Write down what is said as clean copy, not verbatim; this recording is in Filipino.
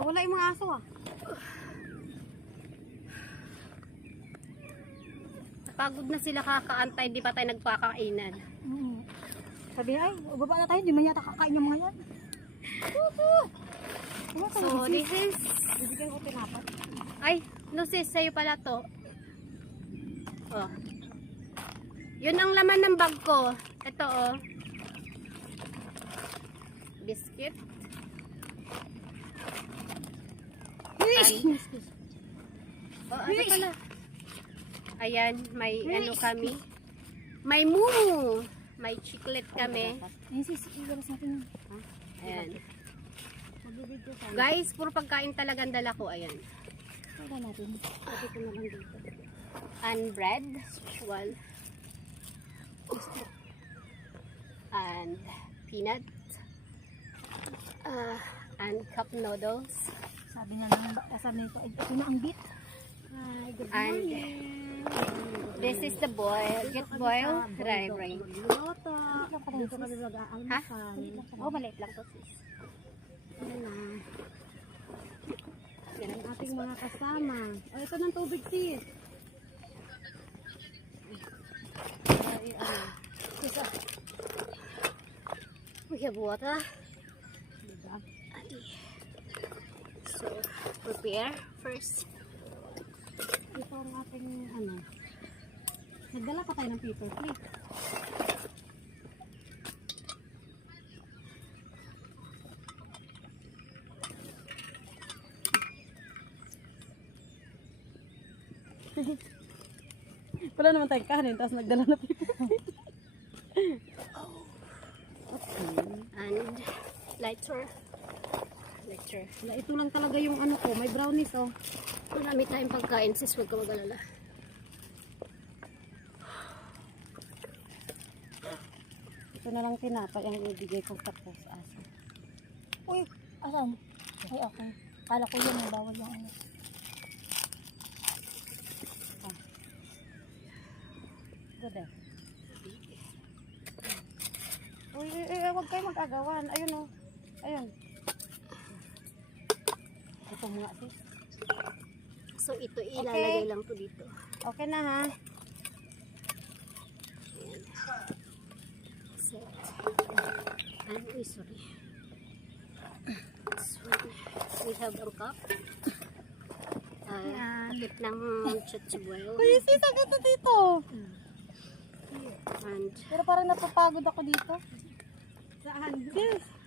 Nawala yung mga aso ah. Pagod na sila kakaantay, di pa tayo nagpakainan. Sabi ay, baba na tayo, di man yata kakain yung mga yan. So, this is... Bibigyan ko tinapat. Ay, Lucis, sa'yo pala to. Oh. Yun ang laman ng bag ko. Ito, oh. Biscuit. Oh, ano pala? Ayan, may ano kami. May moo. May chiclet kami. Ayun sis, iwaras natin. Ayan. Guys, puro pagkain talaga ang dala ko. Ayan. Wala natin. Sabi ko na lang dito. And bread, usual. And peanut. And cup noodles. Sabi na lang, sabi nito, ito na ang bit. Hi, good And this is the get boil dry brain. Loto. Dito kami Ha? mag-aalmusal. Oh, maliit lang to, sis. Yan ang ating mga kasama. Oh, ito ng tubig, sis. Ay, ano. We have water. Diba? So, prepare first. Ito ang ating, ano. Nagdala pa tayo ng paper plate. Wala naman tayong kanin, tapos nagdala na paper plate. And lighter. Lighter. Wala, ito lang talaga yung ano ko, may brownies oh. Marami tayong pagkain, sis. Huwag ka mag-alala. Ito na lang tinapay ang ibigay ko tapos aso. Uy, asan? Ay, okay. Kala ko yun, bawal yung ano. Ah. Good eh. Uy, huwag kayo mag-agawan. Ayun oh. Ayun. Ito mga sis. So, ito ilalagay lang to dito. Okay na ha. Set. And, sorry. So, we have a cup. Kapit ng chachibuel. Uy, sis, ang ganda dito. And, Pero parang napapagod ako dito. Saan? Sis.